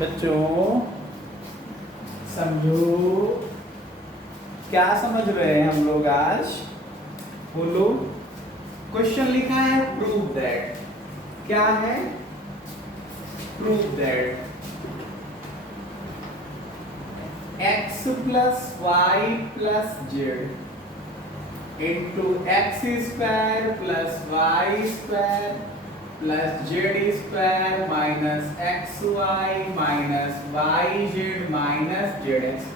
बच्चों समझो, क्या समझ रहे हैं हम लोग आज? बोलो। क्वेश्चन लिखा है प्रूव दैट। क्या है? Prove that x plus Y plus z into x square plus Y square plus Z square minus x Y minus Y Z minus z x.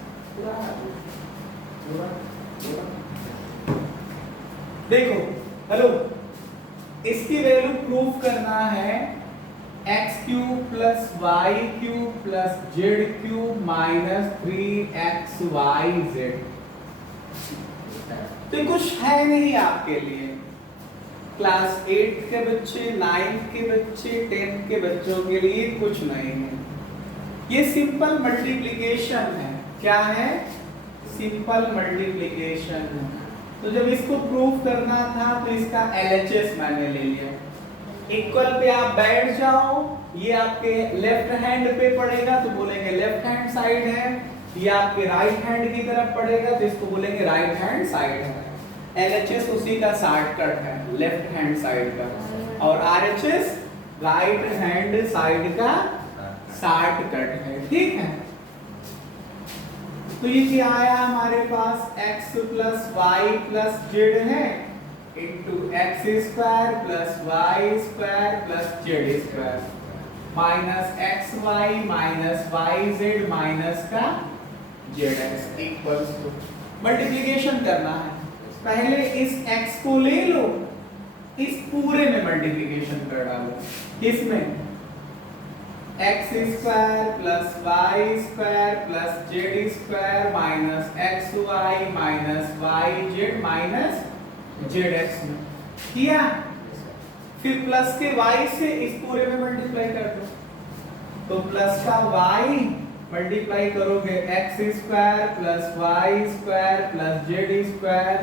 देखो, हेलो, इसकी वैल्यू प्रूव करना है x cube plus Y cube plus Z cube minus 3x y z. तो कुछ है नहीं आपके लिए। क्लास 8 के बच्चे, 9 के बच्चे, 10 के बच्चों के लिए कुछ नहीं है। ये सिंपल मल्टीप्लिकेशन है। क्या है? सिंपल मल्टीप्लिकेशन है। तो जब इसको प्रूव करना था तो इसका LHS मैंने ले लिया। इक्वल पे आप बैठ जाओ, ये आपके लेफ्ट हैंड पे पड़ेगा तो बोलेंगे लेफ्ट हैंड साइड है, ये आपके राइट हैंड की तरफ पड़ेगा तो इसको बोलेंगे राइट हैंड साइड है। LHS उसी का शॉर्टकट है, लेफ्ट हैंड साइड का, और RHS राइट हैंड साइड का शॉर्टकट है। ठीक है, तो ये क्या आया हमारे पास? x plus Y plus Z है into x square plus Y square plus Z square minus x Y minus Y Z minus का Z X equals to multiplication करना है। पहले इस x को ले लो, इस पूरे में मल्टीप्लिकेशन कर डालो। किसमें? X square plus Y square plus Z square minus x Y minus Y Z minus z x में किया। फिर प्लस के y से इस पूरे में मल्टीप्लाई कर दो, तो प्लस का y मल्टीप्लाई करोगे x square plus Y square plus Z square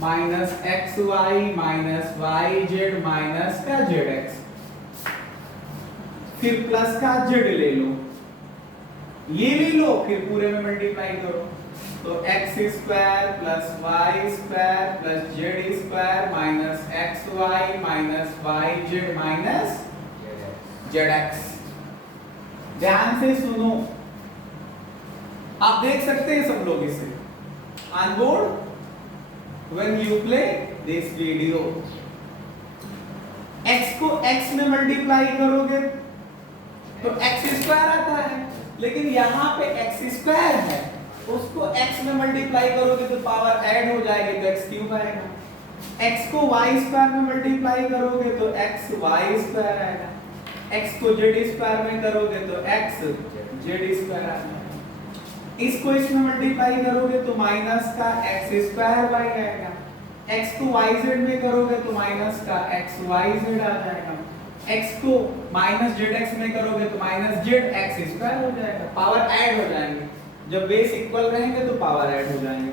minus x Y minus Y Z minus का जेड एक्स। फिर प्लस का जेड ले लो, ये ले लो, फिर पूरे में मल्टीप्लाई करो, तो x square plus Y square plus Z square minus x Y minus Y Z minus z x. ध्यान से सुनो, आप देख सकते हैं सब लोग इसे on board when you play this video. x को x में मल्टीप्लाई करोगे तो x स्क्वायर आता है, लेकिन यहाँ पे x स्क्वायर है, उसको x में मल्टीप्लाई करोगे तो पावर ऐड हो जाएगी तो x क्यूब आएगा। x को y स्क्वायर में मल्टीप्लाई करोगे तो x y स्क्वायर आएगा। x को z स्क्वायर में करोगे तो x z स्क्वायर आएगा। इसको इसमें मल्टीप्लाई करोगे तो माइनस का x स्क्वायर y आएगा। x को yz में करोगे तो माइनस का x yz आ जाएगा। x को माइनस जेड एक्स में करोगे तो माइनस जेड एक्स स्क्वायर हो जाएगा। पावर ऐड हो जाएंगे, जब बेस इक्वल रहेंगे तो पावर ऐड हो जाएंगे।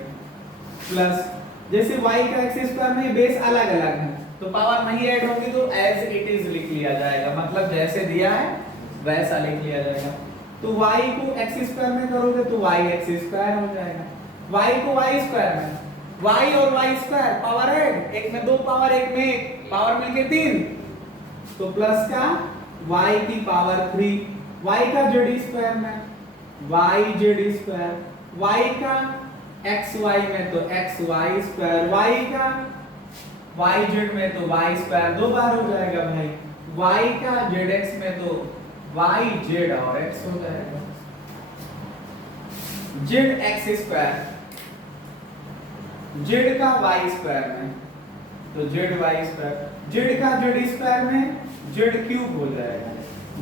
प्लस जैसे y का एक्स स्क्वायर में बेस अलग अलग है तो पावर नहीं ऐड होगी तो एज इट इज लिख लिया जाएगा, मतलब जैसे दिया है वैसा लिख लिया जाएगा। तो y को एक्स स्क्वायर में करोगे तो y एक्स स्क्वायर हो जाएगा। y को y स्क्वायर में, y और y स्क्वायर पावर ऐड, एक में 2 पावर, एक में 1 पावर मिलके 3, तो प्लस का y की पावर 3, y का जेड स्क्वायर में y जेड स्क्वायर, y का एक्स वाई में तो एक्स वाई स्क्वायर, y का y जेड में तो y स्क्वायर 2 बार हो जाएगा भाई, y का जेड एक्स में तो y जेड और x हो जाएगा। जेड एक्स स्क्वायर, जेड का y स्क्वायर में तो जेड वाई स्क्वायर, जेड का जेड स्क्वायर में जेड क्यूब हो जाएगा,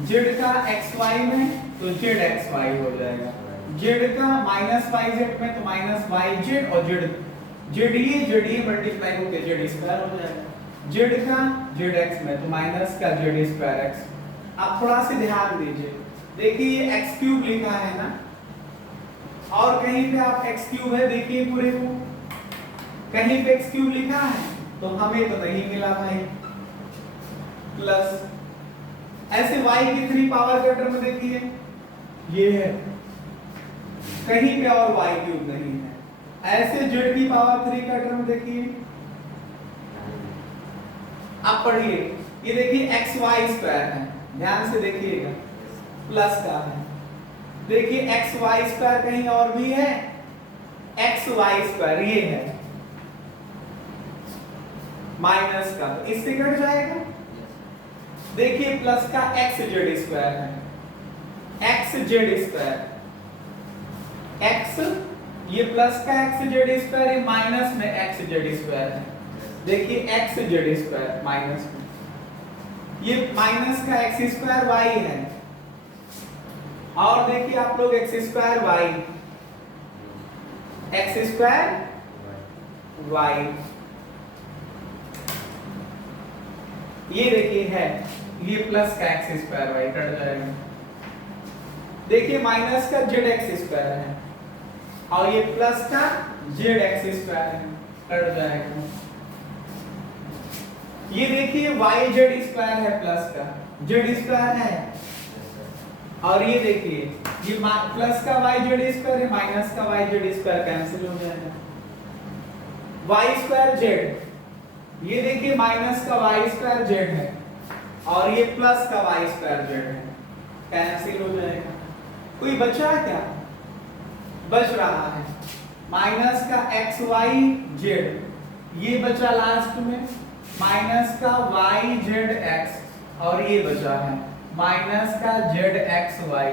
जेड का एक्स वाई में तो जेड एक्स वाई हो जाएगा, जेड का माइनस वाई जेड में तो माइनस वाई जेड, और जेड ये मल्टीप्लाई होकर जेड स्क्वायर हो जाएगा, जेड का जेड एक्स में तो माइनस का जेड स्क्वायर एक्स। आप थोड़ा सा ध्यान दीजिए, देखिए ये एक्स क्यूब लिखा है ना, और कहीं पे आप एक्स क्यूब है, देखिए पूरे को कहीं पे एक्स क्यूब लिखा है तो हमें तो नहीं मिला भाई। प्लस ऐसे y की 3 पावर के टर्म देखिए, ये है, कहीं पे और y क्यूब नहीं है। ऐसे z की पावर 3 का टर्म देखिए, आप पढ़िए, ये देखिए एक्स वाई स्क्वायर है, ध्यान से देखिएगा, प्लस का है। देखिए एक्स वाई स्क्वायर कहीं और भी है, एक्स वाई स्क्वायर ये है, माइनस का, तो इससे कट जाएगा। देखिए प्लस का एक्स जेड स्क्वायर है, एक्स जेड स्क्वायर, एक्स, ये प्लस का एक्स जेड स्क्वायर, ये माइनस में एक्स जेड स्क्वायर है। देखिए एक्स जेड स्क्वायर माइनस में, ये माइनस का एक्स स्क्वायर वाई है, और देखिए आप लोग x square y, x square y, ये देखिए है, ये प्लस का एक्स स्क्वायर वाई कट जाएगा। देखिए माइनस का जेड एक्स स्क्वायर है, और ये प्लस का जेड एक्स स्क्वायर है, कट जाएगा। ये देखिए वाई जेड स्क्वायर है, प्लस का जेड स्क्वायर है, और ये देखिए ये प्लस का वाई जेड स्क्वायर है, माइनस का वाई जेड स्क्वायर कैंसिल हो जाएगा। वाई स्क्वायर जेड, ये देखिए माइनस का वाई स्क्वायर जेड है, और ये प्लस का वाई स्क्वायर जेड है, कैंसिल हो जाएगा। कोई बचा क्या? बच रहा है माइनस का एक्स वाई जेड, ये बचा लास्ट में माइनस का वाई जेड एक्स, और ये बचा है माइनस का जेड एक्स वाई।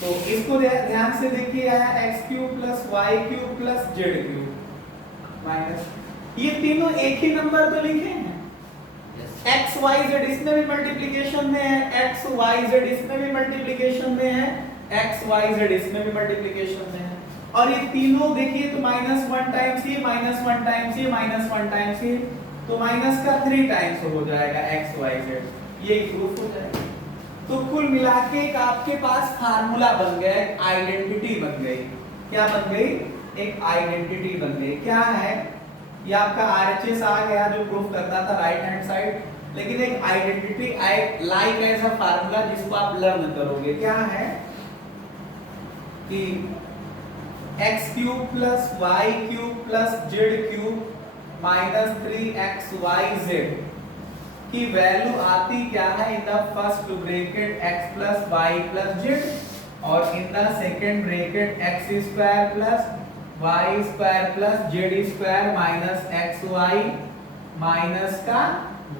तो इसको ध्यान से देखिए, x cube plus Y cube plus Z cube minus, ये तीनों एक ही नंबर तो लिखे हैं। एक्स वाई जेड इसमें भी मल्टीप्लिकेशन में है, एक्स वाई जेड इसमें भी मल्टीप्लिकेशन में है, एक्स वाई जेड इसमें भी मल्टीप्लिकेशन में है, और ये तीनों देखिए तो माइनस 1 टाइम्स ये, माइनस 1 टाइम्स ये, माइनस 1 टाइम्स ये, तो माइनस का 3 टाइम्स हो जाएगा एक्स वाई जेड, ये प्रूफ हो जाएगा। तो कुल मिला के एक आपके पास फार्मूला बन गया, एक आइडेंटिटी बन गई। क्या बन गई? एक आइडेंटिटी बन गई। क्या है ये? आपका आरएचएस आ गया जो प्रूफ करता था राइट हैंड साइड, लेकिन एक आइडेंटिटी लाइक ऐसा फार्मूला जिसको आप लर्न करोगे। क्या है कि X cube plus Y cube plus Z cube minus 3xyz की वैल्यू आती क्या है? In the first bracket x plus Y plus Z, और in the second bracket X square plus Y square plus Z square minus x Y minus का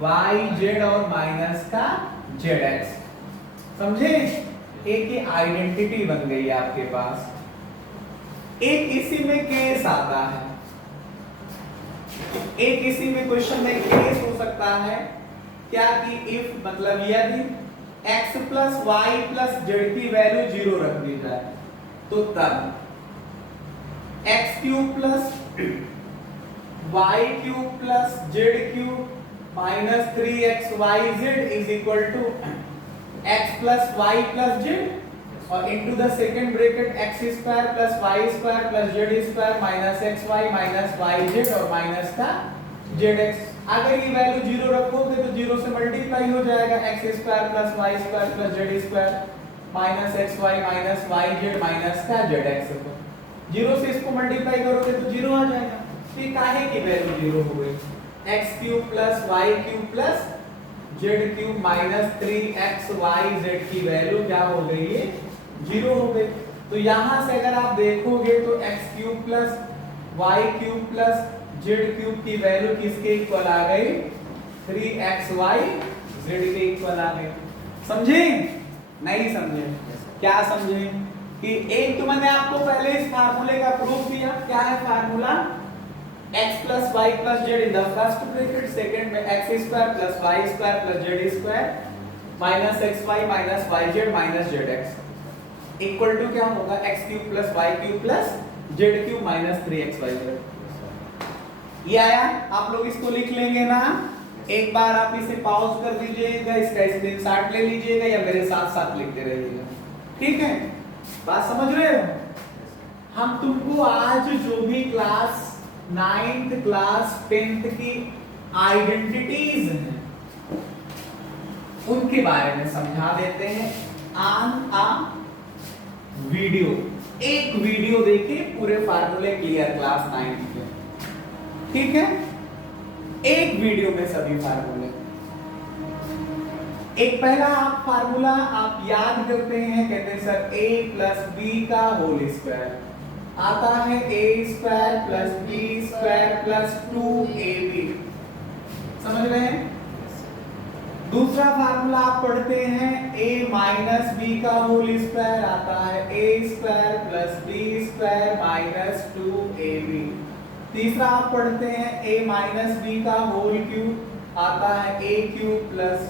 Y Z और minus का Z X. समझे? एक ही identity बन गई आपके पास। एक इसी में केस आता है, एक इसी में क्वेश्चन में केस हो सकता है क्या कि इफ मतलब यदि x plus Y plus Z की वैल्यू 0 रख दी जाए तो तब X cube plus Y cube plus Z cube minus 3xyz is equal to x plus Y plus Z और into the second bracket x square plus Y square plus Z square minus xy minus yz और minus का zx। अगर ये value 0 रखोगे तो 0 से multiply हो जाएगा, x square plus Y square plus Z square minus xy minus yz minus का zx। 0 से इसको मल्टीप्लाई करोगे तो 0 आ जाएगा। फिर काहे की वैल्यू 0 हो गई? x cube plus Y cube plus Z cube minus 3xyz की वैल्यू क्या हो गई? ये 0 हो गई। तो यहां से अगर आप देखोगे तो x cube plus Y cube plus Z cube की वैल्यू किसके इक्वल आ गई? 3xyz के इक्वल आ गई। समझे? नहीं समझे? क्या समझे? कि एक तो मैंने आपको पहले इस फार्मूले का प्रूफ दिया। क्या है formula? x plus Y plus z in the first bracket, second में x square plus Y square plus Z square minus xy minus yz minus zx equal to क्या होगा? x cube plus Y cube plus Z cube minus 3xyz। ये आया? आप लोग इसको लिख लेंगे ना? एक बार आप इसे पॉज कर दीजिएगा, इसका स्क्रीनशॉट ले लीजिएगा या मेरे साथ साथ लिखते रहिएगा। ठीक है? बात समझ रहे हो? हम तुमको आज जो भी क्लास 9th क्लास 10th की आइडेंटिटीज हैं उनके बारे में समझा देते हैं ऑन अ वीडियो, एक वीडियो देखे पूरे फार्मूले क्लियर क्लास 9 के, ठीक है, एक वीडियो में सभी फार्मूले। एक पहला आप फार्मूला आप याद करते हैं, कहते हैं सर a प्लस बी का होल स्क्वायर आता है a square plus b square plus 2ab, समझ रहे हैं। दूसरा फार्मूला आप पढ़ते हैं a माइनस बी का होल स्क्वायर आता है a square plus b square minus 2ab। तीसरा आप पढ़ते हैं a माइनस बी का होल क्यूब आता है a cube plus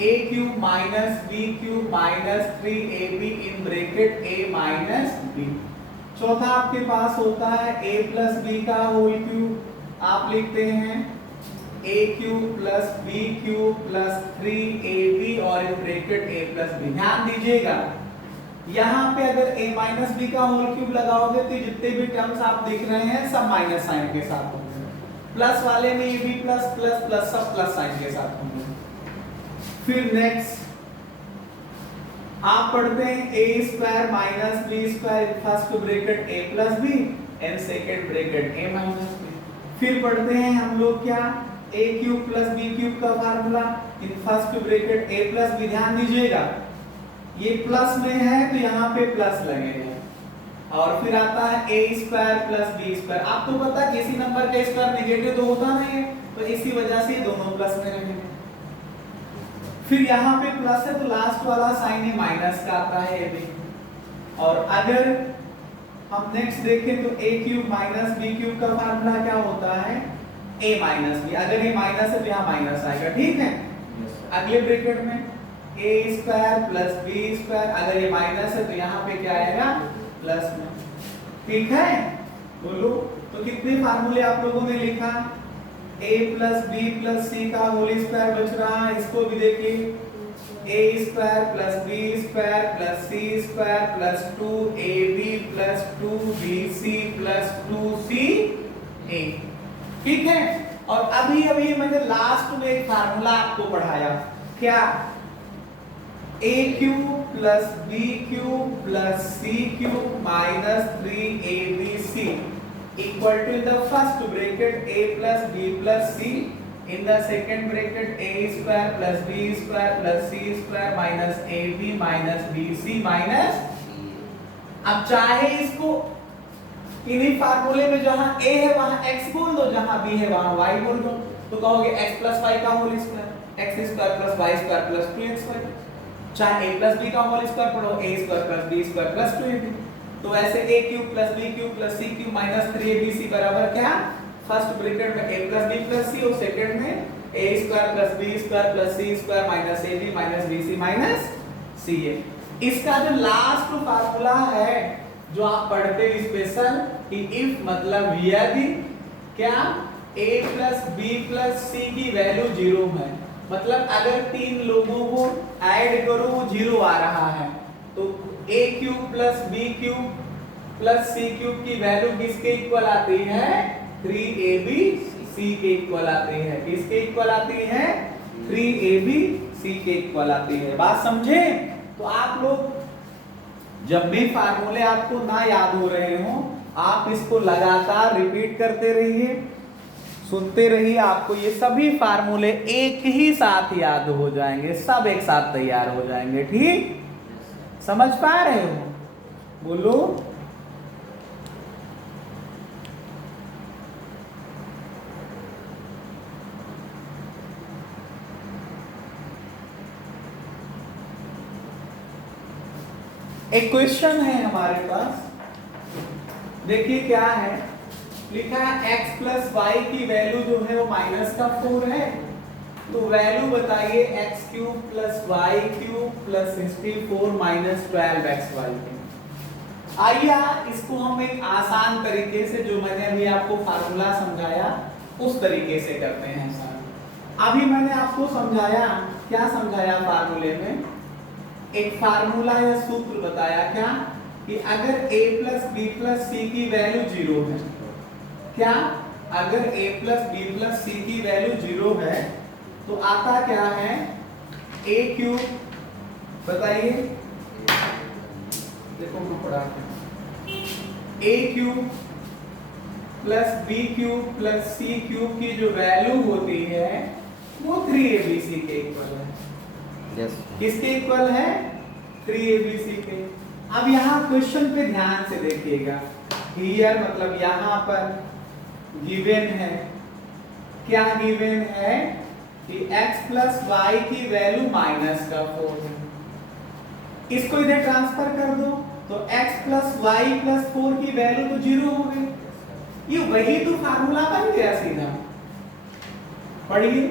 a cube minus b cube minus 3ab in bracket a minus b। चौथा आपके पास होता है a प्लस b का होल क्यूब, आप लिखते हैं a cube plus b cube plus 3ab और in bracket a plus b। ध्यान दीजिएगा यहाँ पे अगर a माइनस b का होल क्यूब लगाओगे तो जितने भी टर्म्स आप देख रहे हैं सब माइनस साइन के साथ होंगे, प्लस वाले में ab प्लस प्लस प्लस सब प्लस साइन के साथ होंगे। फिर नेक्स्ट आप पढ़ते हैं a square minus b square first bracket a plus b and second bracket a minus b। फिर पढ़ते हैं हम लोग क्या a cube plus b cube का formula in first bracket a plus b। ध्यान दीजिएगा ये प्लस में है तो यहाँ पे प्लस लगेगा और फिर आता है a square plus b square. आपको पता है किसी नंबर का स्क्वायर नेगेटिव तो होता नहीं है, तो इसी वजह से दोनों प्लस में रहेंगे। फिर यहाँ पे प्लस है तो लास्ट वाला साइन है माइनस का आता है ये भी। और अगर हम नेक्स्ट देखें तो a cube minus b cube का फार्मूला क्या होता है a माइनस b। अगर ये माइनस है तो यहाँ माइनस आएगा, ठीक है। अगले ब्रैकेट में a square plus b square, अगर ये माइनस है तो यहाँ पे क्या आएगा प्लस में, ठीक है। बोलो तो कितने फार्मूले आप लोगों ने लिखा, a प्लस बी प्लस सी का होल स्क्वायर बच रहा है, इसको भी देखिए a square plus b square plus c square plus 2ab plus 2bc plus 2ca, ठीक है। और अभी अभी मैंने लास्ट में एक फार्मूला आपको पढ़ाया क्या, a cube plus b cube plus c cube minus 3abc equal to in the first bracket a plus b plus c, in the second bracket a square plus b square plus c square minus ab minus bc minus। अब चाहे इसको इन्हीं फार्मूले में जहां a है वहां x बोल दो, जहां b है वहां y बोल दो, तो कहोगे x plus y का whole square, x square plus y square plus 2xy। चाहे a plus b का होल स्क्वायर पढ़ो, a square plus b square plus 2ab। तो ऐसे a cube plus b cube plus c cube minus 3abc बराबर क्या, first bracket में a plus b plus c और second में a square plus b square plus c square minus ab minus bc minus ca। इसका जो last formula है जो आप पढ़ते हो स्पेशल कि इफ मतलब यदि क्या a plus b plus c की वैल्यू 0 है, मतलब अगर तीन लोगों को ऐड करो वो 0 आ रहा है तो a cube plus b cube plus c cube की वैल्यू किसके इक्वल आती है, 3abc के इक्वल आती है। किसके इक्वल आती है, 3abc के इक्वल आती है। बात समझे। तो आप लोग जब भी फार्मूले आपको ना याद हो रहे हो आप इसको लगातार रिपीट करते रहिए, सुनते रहिए, आपको ये सभी फार्मूले एक ही साथ याद हो जाएंगे, सब एक साथ तैयार हो जाएंगे, ठीक। समझ पा रहे हो, बोलो। एक क्वेश्चन है हमारे पास, देखिए क्या है लिखा है, x प्लस वाई की वैल्यू जो है वो माइनस का 4 है, तो वैल्यू बताइए x cube plus Y cube plus 64 minus 12xy। आइए इसको हम एक आसान तरीके से जो मैंने अभी आपको फार्मूला समझाया उस तरीके से करते हैं सर। अभी मैंने आपको समझाया, क्या समझाया फार्मूले में, एक फार्मूला या सूत्र बताया क्या कि अगर a plus b plus c की वैल्यू 0 है, क्या अगर a plus b plus c की वैल्यू 0 है तो आता क्या है a क्यूब, बताइए देखो मैं पढ़ाता हूँ। A cube plus B cube plus C cube की जो वैल्यू होती है वो 3abc के इक्वल है। यस किसके इक्वल है? 3abc के। अब यहाँ क्वेश्चन पे ध्यान से देखिएगा। हियर मतलब यहाँ पर गिवन है, क्या गिवन है कि x प्लस वाई की वैल्यू माइनस का 4 है। इसको इधर ट्रांसफर कर दो तो x प्लस वाई प्लस 4 की वैल्यू तो 0 हो गई। ये वही तो फार्मूला बन गया सीधा। पढ़िए,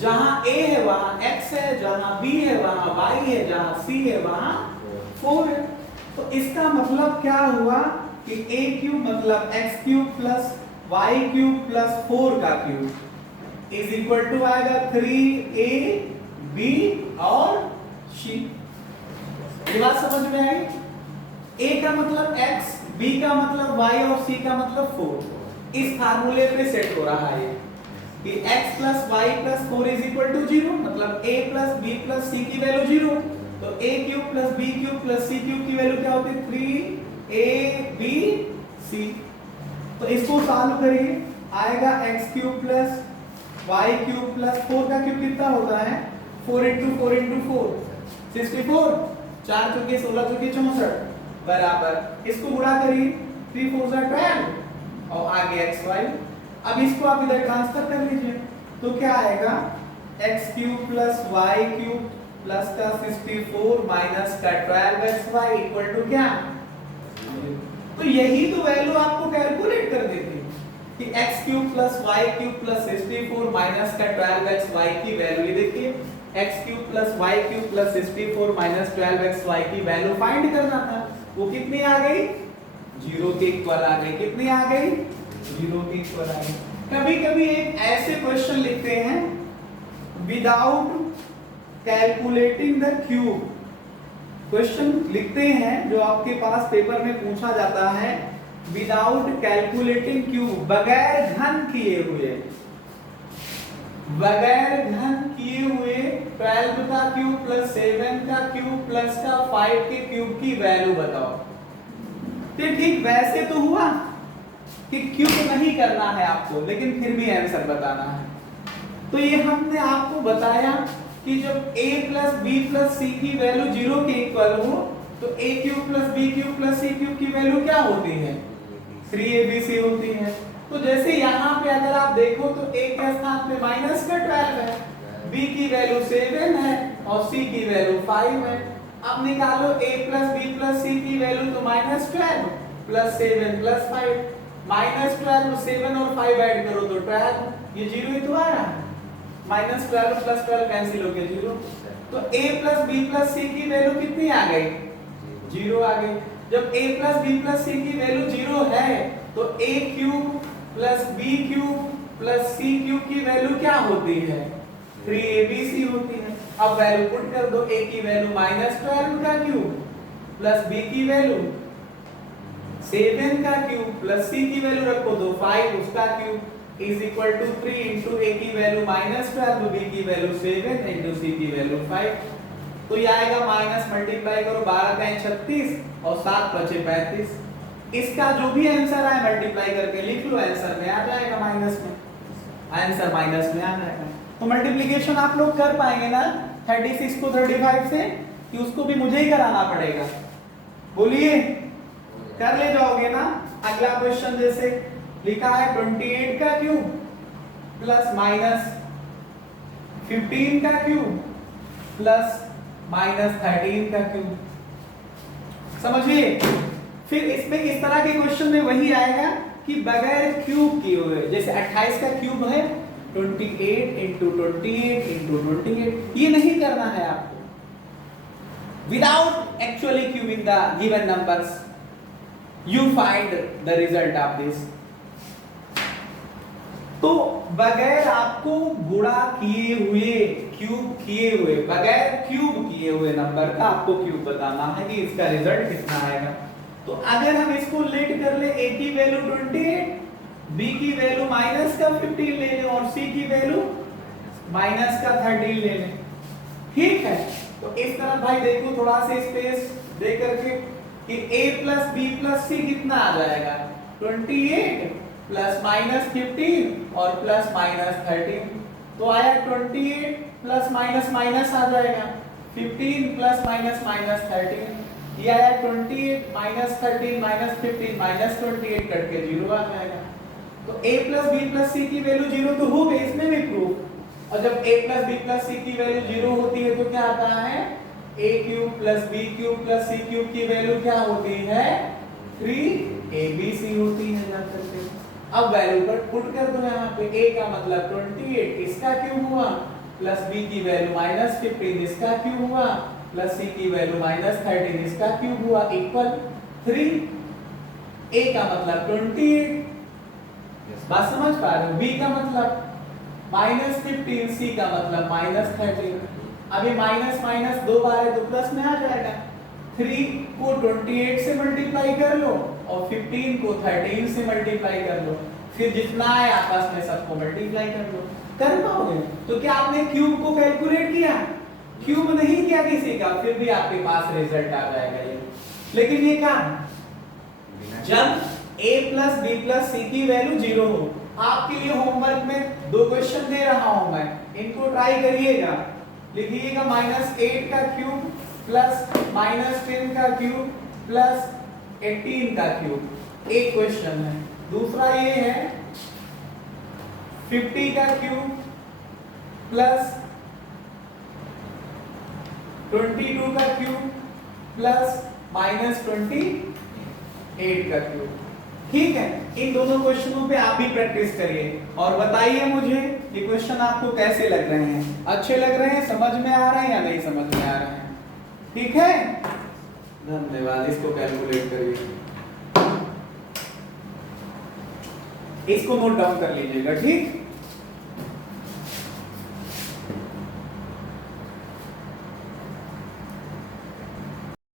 जहां a है वहां x है, जहां b है वहां y है, जहां c है वहां 4 है। तो इसका मतलब क्या हुआ कि a क्यूब मतलब x cube plus y cube plus 4 का क्यूब इज इक्वल टू आएगा 3ab और c। ये बात समझ में आई? a का मतलब x, b का मतलब y और c का मतलब 4। इस फार्मूले पे सेट हो रहा है कि x plus Y plus 4 is equal to 0, मतलब a plus b plus c की वैल्यू 0। तो a cube plus b cube plus c cube की वैल्यू क्या होती है? 3abc। तो इसको सॉल्व करिए, आएगा x cube plus y cube plus 4 का क्यूब कितना होता है? 4 into 4 into 4 64, 4 चौके 16 चौके 64 बराबर। इसको गुणा करिए, 3 4 12 और आगे xy। अब इसको आप इधर ट्रांसफर कर लीजिए तो क्या आएगा? x cube plus Y cube plus का 64 माइनस का 12xy इक्वल टू क्या? तो यही तो वैल्यू आपको कैलकुलेट करनी थी कि x cube plus Y cube plus 64 minus का 12xy की वैल्यू। ये देखिए, x cube plus Y cube plus 64 minus 12xy की वैल्यू फाइंड करना था। वो कितनी आ गई? 0 के इक्वल आ गई। कितनी आ गई? 0 के इक्वल आ गई। कभी कभी एक ऐसे क्वेश्चन लिखते हैं without calculating the cube. Question लिखते हैं जो आपके पास पेपर में पूछा जाता है विदाउट कैलकुलेटिंग क्यूब, बगैर घन किए हुए। बगैर घन किए हुए 12 का क्यूब प्लस 7 का क्यूब प्लस का 5 के क्यूब की वैल्यू बताओ। तो ठीक वैसे तो हुआ कि क्यूब नहीं करना है आपको, लेकिन फिर भी आंसर बताना है। तो ये हमने आपको बताया कि जब a plus b plus c की वैल्यू 0 के इक्वल हो तो a cube plus B cube plus C cube की वैल्यू क्या होती है? 3abc होती है। तो जैसे यहाँ पे अगर आप देखो तो a के स्थान पे माइनस का 12 है, b की वैल्यू 7 है और c की वैल्यू 5 है। अब निकालो a plus b plus c की वैल्यू तो माइनस 12 प्लस 7 प्लस 5, माइनस 12 7 और 5 ऐड करो तो 12, ये 0 ही तो आ रहा है। माइनस 12 प्लस 12 कैंसिल हो गया 0। तो a plus b plus c की वैल्यू कितनी आ गई? 0 आ गई। जब a plus b plus c की वैल्यू 0 है तो a cube plus b cube plus c cube की वैल्यू क्या होती है? 3abc होती है। अब वैल्यू पुट कर दो, a की वैल्यू माइनस 12 का क्यूब प्लस b की वैल्यू 7 का क्यूब प्लस c की वैल्यू रखो दो 5 उसका cube is equal to 3 into a की वैल्यू माइनस 12, b की वैल्यू 7 इंटू c की वैल्यू 5। तो ये आएगा माइनस मल्टीप्लाई करो 12 का 36 और 7 बचे 35। इसका जो भी आंसर आए मल्टीप्लाई करके लिख लो, आंसर में आ जाएगा माइनस में, आंसर माइनस में आ जाएगा। तो मल्टीप्लिकेशन आप लोग कर पाएंगे ना 36 को 35 से, कि उसको भी मुझे ही कराना पड़ेगा? बोलिए, कर ले जाओगे ना? अगला क्वेश्चन जैसे लिखा है 28 का क्यूब प्लस माइनस 15 का क्यूब प्लस माइनस 13 का क्यूब। समझिए, फिर इसमें इस तरह के क्वेश्चन में वही आएगा कि बगैर क्यूब किए हुए, जैसे 28 का क्यूब है 28 इंटू 28 इंटू 28, ये नहीं करना है आपको। Without actually cubing the given numbers you find the result of this. तो बगैर आपको गुणा किए हुए, क्यूब किए हुए, बगैर क्यूब किए हुए नंबर का आपको क्यूब बताना है कि इसका रिजल्ट कितना आएगा। तो अगर हम इसको लेट कर ले, a की वैल्यू 28, b की वैल्यू माइनस का 15 ले लें और c की वैल्यू माइनस का 13 ले लें, ठीक है? तो इस तरह भाई देखो, थोड़ा सा स्पेस दे करके कि a plus b plus c कितना आ जाएगा 28 प्लस माइनस 15 और प्लस माइनस 13। तो आया 28 प्लस माइनस माइनस आ जाएगा 15 प्लस माइनस माइनस 13। ये आया 28 माइनस 13 माइनस 15 माइनस 28 कट के 0 आ जाएगा। तो a plus b plus c की वैल्यू 0 तो हो गई, इसमें भी प्रूफ। और जब a plus b plus c की वैल्यू 0 होती है तो क्या आता है a cube plus b cube plus c cube की वैल्यू क्या होती है 3abc होती है याद करके। अब वैल्यू पर पुट कर दो यहाँ पे a का मतलब 28 इसका क्यूब हुआ प्लस b की वैल्यू माइनस 15 इसका क्यूब हुआ प्लस c की वैल्यू माइनस 13 इसका क्यूब हुआ इक्वल 3। a का मतलब 28 बात समझ पा रहे हो, b का मतलब माइनस 15 c का मतलब माइनस 13। अभी माइनस माइनस दो बार है तो प्लस में आ जाएगा। 3 को 28 से मल्टीप्लाई कर लो और 15 को 13 से मल्टीप्लाई कर लो, फिर जितना है आपस में सबको मल्टीप्लाई कर लो। कर पाओगे? तो क्या आपने क्यूब को कैलकुलेट किया? क्यूब नहीं किया किसी का, फिर भी आपके पास रिजल्ट आ जाएगा ये। लेकिन ये क्या जब a plus b plus c की वैल्यू 0 हो। आपके लिए होमवर्क में 2 क्वेश्चन दे रहा हूं मैं, इनको ट्राई करिएगा। लिखिएगा -8 का क्यूब प्लस -10 का क्यूब प्लस 18 का क्यूब, एक क्वेश्चन है। दूसरा ये है 50 का क्यूब प्लस 22 का क्यूब प्लस -28 का क्यूब। ठीक है, इन दोनों क्वेश्चनों पे आप भी प्रैक्टिस करिए और बताइए मुझे ये क्वेश्चन आपको कैसे लग रहे हैं, अच्छे लग रहे हैं, समझ में आ रहे हैं या नहीं समझ में आ रहे हैं। ठीक है, धन्यवाद। इसको कैलकुलेट करिए, इसको नोट डाउन कर लीजिएगा। ठीक।